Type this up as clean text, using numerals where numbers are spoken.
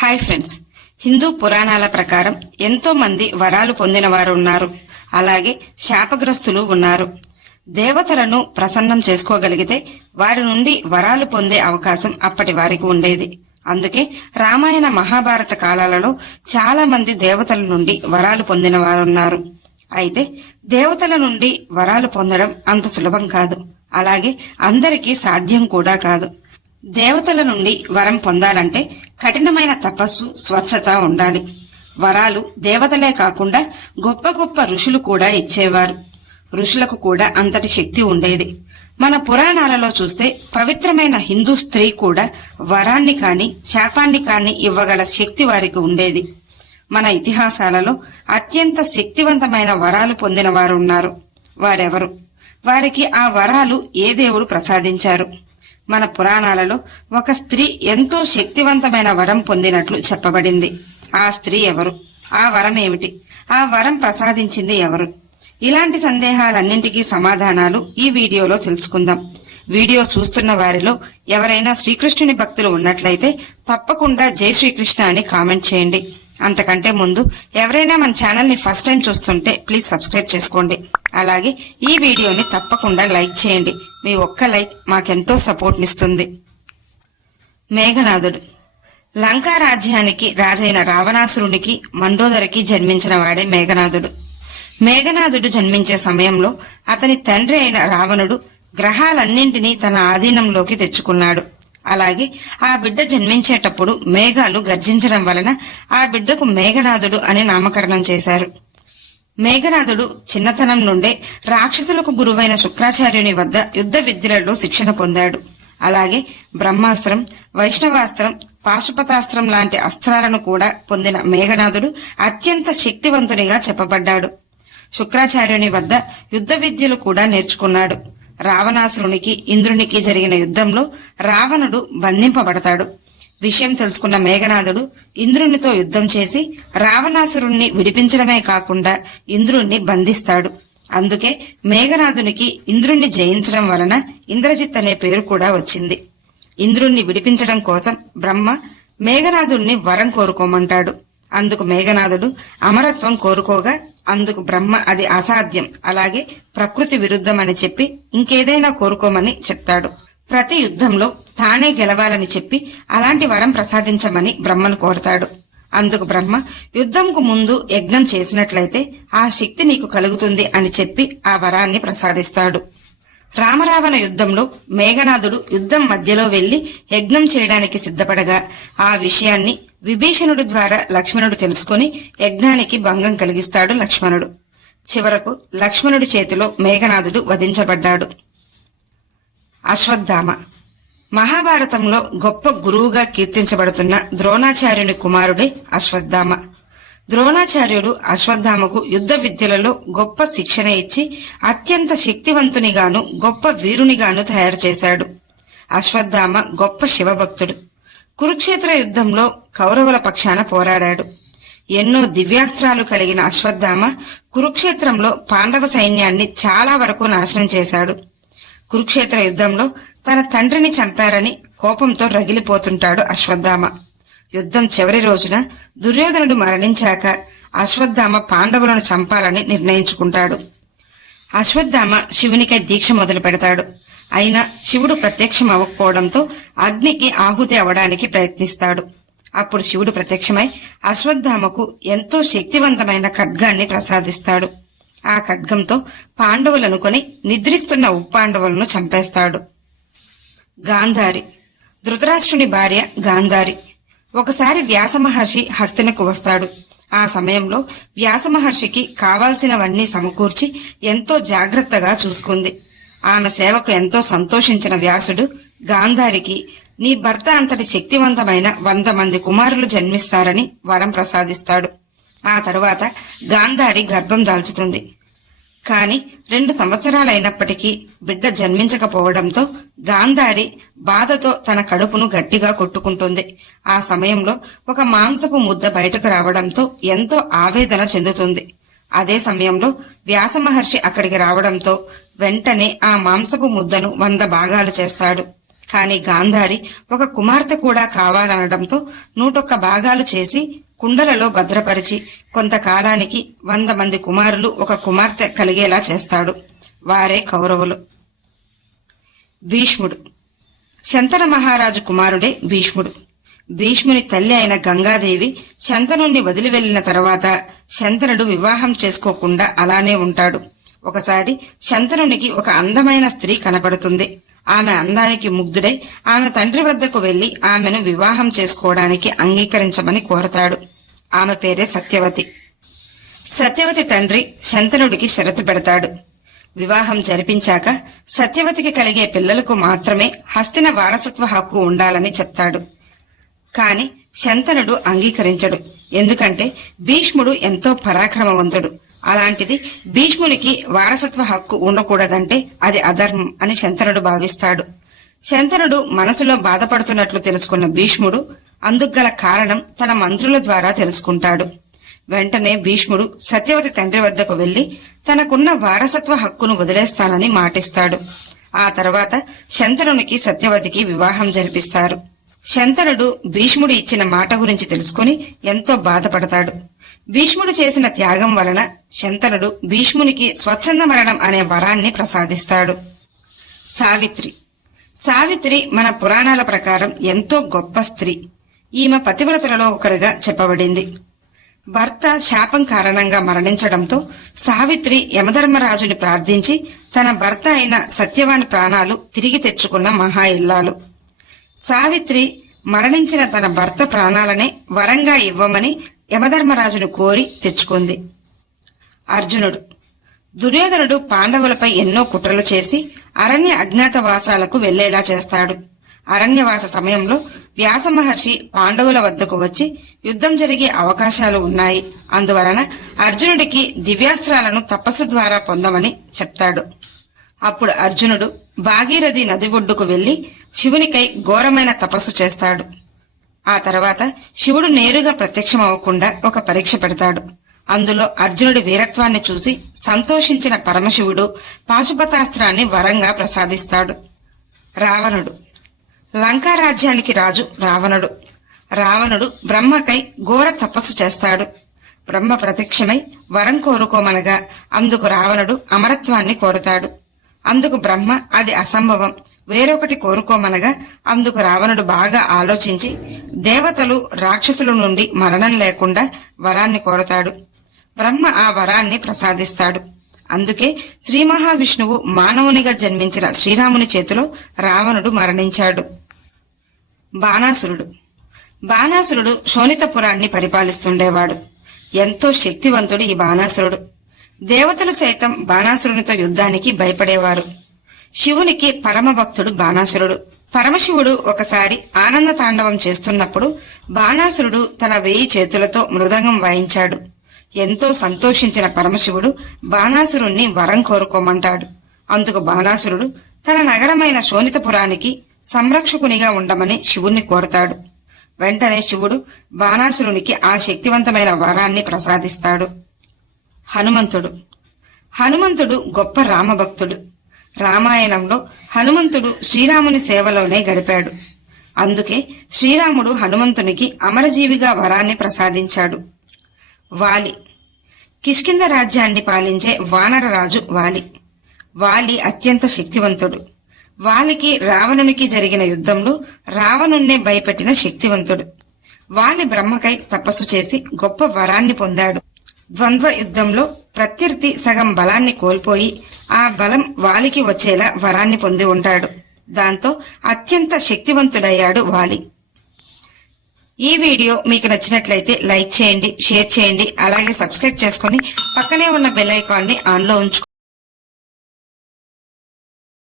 Hi friends, Hindu పురాణాల ప్రకారం ఎంతో మంది వరాలు పొందిన వారు ఉన్నారు. అలాగే శాపగ్రస్తులు ఉన్నారు. దేవతలను ప్రసన్నం చేసుకోగలిగితే వారి నుండి వరాలు పొందే అవకాశం అప్పటి వారికి ఉండేది. అందుకే రామాయణ మహాభారత కాలాలలో చాలా మంది దేవతల నుండి వరాలు పొందిన వారున్నారు. అయితే దేవతల నుండి వరాలు పొందడం అంత సులభం కాదు. అలాగే అందరికీ సాధ్యం కూడా కాదు. దేవతల నుండి వరం పొందాలంటే కఠినమైన తపస్సు, స్వచ్ఛత ఉండాలి. వరాలు దేవతలే కాకుండా గొప్ప గొప్ప ఋషులు కూడా ఇచ్చేవారు. ఋషులకు కూడా అంతటి శక్తి ఉండేది. మన పురాణాలలో చూస్తే పవిత్రమైన హిందూ స్త్రీ కూడా వరాన్ని కాని శాపాన్ని కాని ఇవ్వగల శక్తి వారికి ఉండేది. మన ఇతిహాసాలలో అత్యంత శక్తివంతమైన వరాలు పొందిన వారు ఉన్నారు. వారెవరు? వారికి ఆ వరాలు ఏ దేవుడు ప్రసాదించారు? మన పురాణాలలో ఒక స్త్రీ ఎంతో శక్తివంతమైన వరం పొందినట్లు చెప్పబడింది. ఆ స్త్రీ ఎవరు? ఆ వరం ఏమిటి? ఆ వరం ప్రసాదించింది ఎవరు? ఇలాంటి సందేహాలన్నింటికీ సమాధానాలు ఈ వీడియోలో తెలుసుకుందాం. వీడియో చూస్తున్న వారిలో ఎవరైనా శ్రీకృష్ణుని భక్తులు ఉన్నట్లయితే తప్పకుండా జై శ్రీకృష్ణ అని కామెంట్ చేయండి. అంతకంటే ముందు ఎవరైనా మన ఛానల్ ని ఫస్ట్ టైం చూస్తుంటే ప్లీజ్ సబ్స్క్రైబ్ చేసుకోండి. అలాగే ఈ వీడియోని తప్పకుండా లైక్ చేయండి. మీ ఒక్క లైక్ మాకెంతో సపోర్ట్ నిస్తుంది. మేఘనాథుడు లంకా రాజ్యానికి రాజైన రావణాసురునికి మండోదరికి జన్మించిన వాడే మేఘనాథుడు. మేఘనాథుడు జన్మించే సమయంలో అతని తండ్రి అయిన రావణుడు గ్రహాలన్నింటినీ తన ఆధీనంలోకి తెచ్చుకున్నాడు. అలాగే ఆ బిడ్డ జన్మించేటప్పుడు మేఘాలు గర్జించడం వలన ఆ బిడ్డకు మేఘనాథుడు అని నామకరణం చేశారు. మేఘనాథుడు చిన్నతనం నుండే రాక్షసులకు గురువైన శుక్రాచార్యుని వద్ద యుద్ధ విద్యలలో శిక్షణ పొందాడు. అలాగే బ్రహ్మాస్త్రం, వైష్ణవాస్త్రం, పాశుపతాస్త్రం లాంటి అస్త్రాలను కూడా పొందిన మేఘనాథుడు అత్యంత శక్తివంతునిగా చెప్పబడ్డాడు. శుక్రాచార్యుని వద్ద యుద్ధ విద్యలు కూడా నేర్చుకున్నాడు. రావణాసురునికి ఇంద్రునికి జరిగిన యుద్ధంలో రావణుడు బంధింపబడతాడు. విషయం తెలుసుకున్న మేఘనాథుడు ఇంద్రునితో యుద్ధం చేసి రావణాసురుణ్ణి విడిపించడమే కాకుండా ఇంద్రుణ్ణి బంధిస్తాడు. అందుకే మేఘనాథునికి ఇంద్రుణ్ణి జయించడం వలన ఇంద్రజిత్ అనే పేరు కూడా వచ్చింది. ఇంద్రుణ్ణి విడిపించడం కోసం బ్రహ్మ మేఘనాథుణ్ణి వరం కోరుకోమంటాడు. అందుకు మేఘనాథుడు అమరత్వం కోరుకోగా అందుకు బ్రహ్మ అది అసాధ్యం, అలాగే ప్రకృతి విరుద్ధం అని చెప్పి ఇంకేదైనా కోరుకోమని చెప్తాడు. ప్రతి యుద్ధంలో తానే గెలవాలని చెప్పి అలాంటి వరం ప్రసాదించమని బ్రహ్మను కోరతాడు. అందుకు బ్రహ్మ యుద్ధంకు ముందు యజ్ఞం చేసినట్లయితే ఆ శక్తి నీకు కలుగుతుంది అని చెప్పి ఆ వరాన్ని ప్రసాదిస్తాడు. రామరావణ యుద్ధంలో మేఘనాథుడు యుద్ధం మధ్యలో వెళ్లి యజ్ఞం చేయడానికి సిద్ధపడగా ఆ విషయాన్ని విభీషణుడి ద్వారా లక్ష్మణుడు తెలుసుకుని యజ్ఞానికి భంగం కలిగిస్తాడు లక్ష్మణుడు. చివరకు లక్ష్మణుడి చేతిలో మేఘనాథుడు వధించబడ్డాడు. అశ్వత్థామ మహాభారతంలో గొప్ప గురువుగా కీర్తించబడుతున్న ద్రోణాచార్యుని కుమారుడే అశ్వత్థామ. ద్రోణాచార్యుడు అశ్వత్థామకు యుద్ధ విద్యలలో గొప్ప శిక్షణ ఇచ్చి అత్యంత శక్తివంతునిగాను గొప్ప వీరునిగాను తయారు చేశాడు. అశ్వత్థామ గొప్ప శివభక్తుడు. కురుక్షేత్ర యుద్ధంలో కౌరవుల పక్షాన పోరాడాడు. ఎన్నో దివ్యాస్త్రాలు కలిగిన అశ్వత్థామ కురుక్షేత్రంలో పాండవ సైన్యాన్ని చాలా వరకు నాశనం చేశాడు. కురుక్షేత్ర యుద్ధంలో తన తండ్రిని చంపారని కోపంతో రగిలిపోతుంటాడు అశ్వత్థామ. యుద్ధం చివరి రోజున దుర్యోధనుడు మరణించాక అశ్వత్థామ పాండవులను చంపాలని నిర్ణయించుకుంటాడు. అశ్వత్థామ శివునికై దీక్ష మొదలు పెడతాడు. అయినా శివుడు ప్రత్యక్షం అవ్వకపోవడంతో అగ్నికి ఆహుతి అవడానికి ప్రయత్నిస్తాడు. అప్పుడు శివుడు ప్రత్యక్షమై అశ్వత్థామకు ఎంతో శక్తివంతమైన ఖడ్గాన్ని ప్రసాదిస్తాడు. ఆ ఖడ్గంతో పాండవులను కొని నిద్రిస్తున్న ఉప్పాండవులను చంపేస్తాడు. గాంధారి ధృతరాష్ట్రుని భార్య గాంధారి. ఒకసారి వ్యాసమహర్షి హస్తినకు వస్తాడు. ఆ సమయంలో వ్యాసమహర్షికి కావాల్సినవన్నీ సమకూర్చి ఎంతో జాగ్రత్తగా చూసుకుంది. ఆమె సేవకు ఎంతో సంతోషించిన వ్యాసుడు గాంధారికి నీ భర్త అంతటి శక్తివంతమైన 100 మంది కుమారులు జన్మిస్తారని వరం ప్రసాదిస్తాడు. ఆ తరువాత గాంధారి గర్భం దాల్చుతుంది. కాని 2 సంవత్సరాలైనప్పటికీ బిడ్డ జన్మించకపోవడంతో గాంధారి బాధతో తన కడుపును గట్టిగా కొట్టుకుంటుంది. ఆ సమయంలో ఒక మాంసపు ముద్ద బయటకు రావడంతో ఎంతో ఆవేదన చెందుతుంది. అదే సమయంలో వ్యాసమహర్షి అక్కడికి రావడంతో వెంటనే ఆ మాంసపు ముద్దను 100 భాగాలు చేస్తాడు. కాని గాంధారి ఒక కుమార్తె కూడా కావాలనడంతో 101 భాగాలు చేసి కుండలలో భద్రపరిచి కొంతకాలానికి 100 మంది కుమారులు ఒక కుమార్తె కలిగేలా చేస్తాడు. వారే కౌరవులు. భీష్ముడు. శంతన మహారాజు కుమారుడే భీష్ముడు. భీష్ముని తల్లి అయిన గంగాదేవి శంతనుణ్ణి వదిలి వెళ్లిన తర్వాత శంతనుడు వివాహం చేసుకోకుండా అలానే ఉంటాడు. ఒకసారి శంతనునికి ఒక అందమైన స్త్రీ కనపడుతుంది. ఆమె అందానికి ముగ్ధుడై ఆమె తండ్రి వద్దకు వెళ్లి ఆమెను వివాహం చేసుకోవడానికి అంగీకరించమని కోరతాడు. ఆమె పేరే సత్యవతి. సత్యవతి తండ్రి శంతనుడికి షరతు పెడతాడు. వివాహం జరిపించాక సత్యవతికి కలిగే పిల్లలకు మాత్రమే హస్తిన వారసత్వ హక్కు ఉండాలని చెప్తాడు. కాని శంతనుడు అంగీకరించడు. ఎందుకంటే భీష్ముడు ఎంతో పరాక్రమవంతుడు. అలాంటిది భీష్మునికి వారసత్వ హక్కు ఉండకూడదంటే అది అధర్మం అని శంతనుడు భావిస్తాడు. శంతనుడు మనసులో బాధపడుతున్నట్లు తెలుసుకున్న భీష్ముడు అందుగల కారణం తన మంత్రుల ద్వారా తెలుసుకుంటాడు. వెంటనే భీష్ముడు సత్యవతి తండ్రి వద్దకు వెళ్లి తనకున్న వారసత్వ హక్కును వదిలేస్తానని మాటిస్తాడు. ఆ తర్వాత శంతనునికి సత్యవతికి వివాహం జరిపిస్తారు. శంతనుడు భీష్ముడు ఇచ్చిన మాట గురించి తెలుసుకుని ఎంతో బాధపడతాడు. భీష్ముడు చేసిన త్యాగం వలన శంతనుడు భీష్మునికి స్వచ్ఛంద మరణం అనే వరాన్ని ప్రసాదిస్తాడు. సావిత్రి. సావిత్రి మన పురాణాల ప్రకారం ఎంతో గొప్ప స్త్రీ. ఈమె పతివ్రతలలో ఒకరుగా చెప్పబడింది. భర్త శాపం కారణంగా మరణించడంతో సావిత్రి యమధర్మరాజుని ప్రార్థించి తన భర్త అయిన సత్యవాని ప్రాణాలు తిరిగి తెచ్చుకున్న మహా ఇల్లాలు. సావిత్రి మరణించిన తన భర్త ప్రాణాలనే వరంగా ఇవ్వమని యమధర్మరాజును కోరి తెచ్చుకుంది. అర్జునుడు. దుర్యోధనుడు పాండవులపై ఎన్నో కుట్రలు చేసి అరణ్య అజ్ఞాతవాసాలకు వెళ్లేలా చేస్తాడు. అరణ్యవాస సమయంలో వ్యాస మహర్షి పాండవుల వద్దకు వచ్చి యుద్ధం జరిగే అవకాశాలు ఉన్నాయి, అందువలన అర్జునుడికి దివ్యాస్త్రాలను తపస్సు ద్వారా పొందమని చెప్తాడు. అప్పుడు అర్జునుడు భాగీరథి నది ఒడ్డుకు వెళ్లి శివునికై ఘోరమైన తపస్సు చేస్తాడు. ఆ తర్వాత శివుడు నేరుగా ప్రత్యక్షమవ్వకుండా ఒక పరీక్ష పెడతాడు. అందులో అర్జునుడి వీరత్వాన్ని చూసి సంతోషించిన పరమశివుడు పాశుపతాస్త్రాన్ని వరంగా ప్రసాదిస్తాడు. రావణుడు. లంకారాజ్యానికి రాజు రావణుడు. రావణుడు బ్రహ్మకై ఘోర తపస్సు చేస్తాడు. బ్రహ్మ ప్రత్యక్షమై వరం కోరుకోమనగా అందుకు రావణుడు అమరత్వాన్ని కోరుతాడు. అందుకు బ్రహ్మ అది అసంభవం, వేరొకటి కోరుకోమనగా అందుకు రావణుడు బాగా ఆలోచించి దేవతలు రాక్షసుల నుండి మరణం లేకుండా వరాన్ని కోరతాడు. బ్రహ్మ ఆ వరాన్ని ప్రసాదిస్తాడు. అందుకే శ్రీ మహావిష్ణువు మానవునిగా జన్మించిన శ్రీరాముని చేతిలో రావణుడు మరణించాడు. బాణాసురుడు. బాణాసురుడు శోణితపురాన్ని పరిపాలిస్తుండేవాడు. ఎంతో శక్తివంతుడు ఈ బాణాసురుడు. దేవతలు సైతం బాణాసురునితో యుద్ధానికి భయపడేవారు. శివునికి పరమభక్తుడు బాణాసురుడు. పరమశివుడు ఒకసారి ఆనంద తాండవం చేస్తున్నప్పుడు బాణాసురుడు తన 1000 చేతులతో మృదంగం వాయించాడు. ఎంతో సంతోషించిన పరమశివుడు బాణాసురుణ్ణి వరం కోరుకోమంటాడు. అందుకు బాణాసురుడు తన నగరమైన శోణితపురానికి సంరక్షకునిగా ఉండమని శివుణ్ణి కోరతాడు. వెంటనే శివుడు బాణాసురునికి ఆ శక్తివంతమైన వరాన్ని ప్రసాదిస్తాడు. హనుమంతుడు. హనుమంతుడు గొప్ప రామభక్తుడు. రామాయణంలో హనుమంతుడు శ్రీరాముని సేవలోనే గడిపాడు. అందుకే శ్రీరాముడు హనుమంతునికి అమరజీవిగా వరాన్ని ప్రసాదించాడు. వాలి. కిష్కింధ రాజ్యాన్ని పాలించే వానరరాజు వాలి. వాలి అత్యంత శక్తివంతుడు. వాలికి రావణునికి జరిగిన యుద్ధంలో రావణుణ్ణే భయపెట్టిన శక్తివంతుడు. వాలి బ్రహ్మకై తపస్సు చేసి గొప్ప వరాన్ని పొందాడు. ద్వంద్వ యుద్ధంలో ప్రత్యర్థి సగం బలాన్ని కోల్పోయి ఆ బలం వాలికి వచ్చేలా వరాన్ని పొంది ఉంటాడు. దాంతో అత్యంత శక్తివంతుడయ్యాడు వాలి. ఈ వీడియో మీకు నచ్చినట్లయితే లైక్ చేయండి, షేర్ చేయండి, అలాగే సబ్స్క్రైబ్ చేసుకుని పక్కనే ఉన్న బెల్ ఐకాన్ని ఆన్లో ఉంచుకోండి.